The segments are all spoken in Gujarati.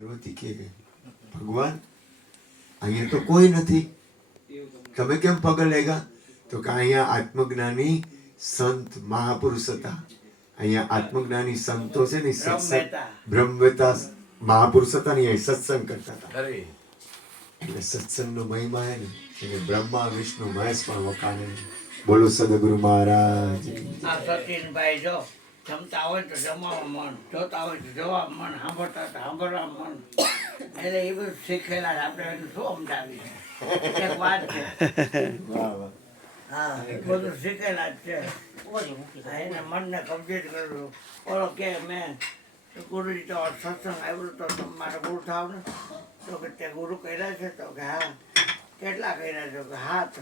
પાર્વતી કે ભગવાન અહીંયા તો કોઈ નથી, તમે કેમ પગલ લાગ્યા? તો કે અહીંયા આત્મજ્ઞાની સંત મહાપુરુષ હતા. અહીંયા આત્મજ્ઞાની સંતો છે ને, સત્સંગ બ્રહ્મવેતા મહાપુરુષ હતા ને, એ સત્સંગ કરતા હતા. એટલે સત્સંગનો મહિમા હે ને, એટલે બ્રહ્મા વિષ્ણુ મહેશ પણ વખાણે. બોલો સદગુરુ મહારાજ. સચિનભાઈ જો જમતા હોય તો જમવામાં મન, જોતા હોય તો જોવા મન, સાંભળતા તો સાંભળવા મન. એટલે એ બધું શીખેલા છે. આપણે એનું શું સમજાવી એક વાત છે. હા, બધું શીખેલા જ છે. એને મનને કમ્પ્લીટ કરવું. ઓલો કે મેં ગુરુજી તો સત્સંગ આવ્યું તો તમે મારા ગુરુ થાવ ને? તો કે તે ગુરુ કર્યા છે? તો કે હા. કેટલા કર્યા છો? કે હા. તો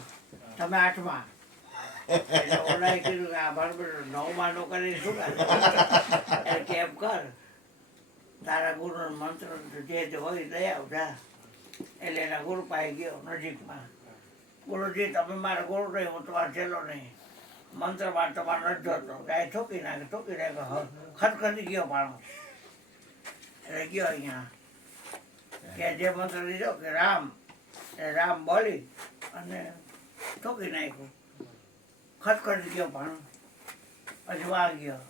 તમે 8મા. એટલે ઓલાએ કીધું કે આ બરાબર 9મા નો કરી શું કરે કેમ કર, તારા ગુરુ મંત્ર જે હોય લઈ આવતા. એટલે એના ગુરુ પાસે ગયો નજીકમાં. ગુરુજી તમે મારા ગુરુ નહીં, હું તમારો છેલ્લો નહીં. મંત્ર માં તમારો નથી જોતો. ગાય ઠોકી નાખે ખટખટી ગયો પાણો. એટલે ગયો અહીંયા કે જે મંત્ર લીધો કે રામ, એ રામ બોલી અને ઠોકી નાખ્યું. ખટખટી ગયો પણ પછી વા ગયો.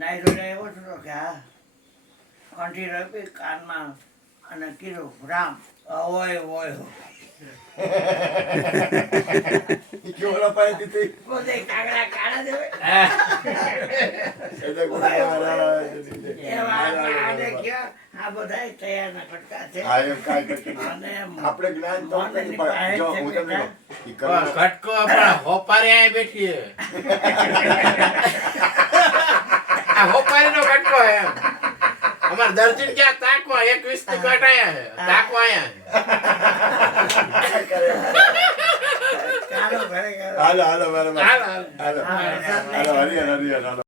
નાયરો એવો થતો કે હા, કંઠી રપી કાનમાં અને કીધું રામ હોય હોય. પોતે કાગડા કાઢા દેવે. આ બધા તૈયારના ખટકા છે. અને આપણે જ્ઞાન તો કટકો આપણા હોપારી આય બેઠી હે. આ હોપારી નો કટકો હે. અમાર દર્જન ક્યાં તાકવા 21 થી કટાયા હે. તાકવા આયા. ચાલો ઘરે હાલો હાલો હાલો હાલો હાલો હરિહર હરિહર હાલો.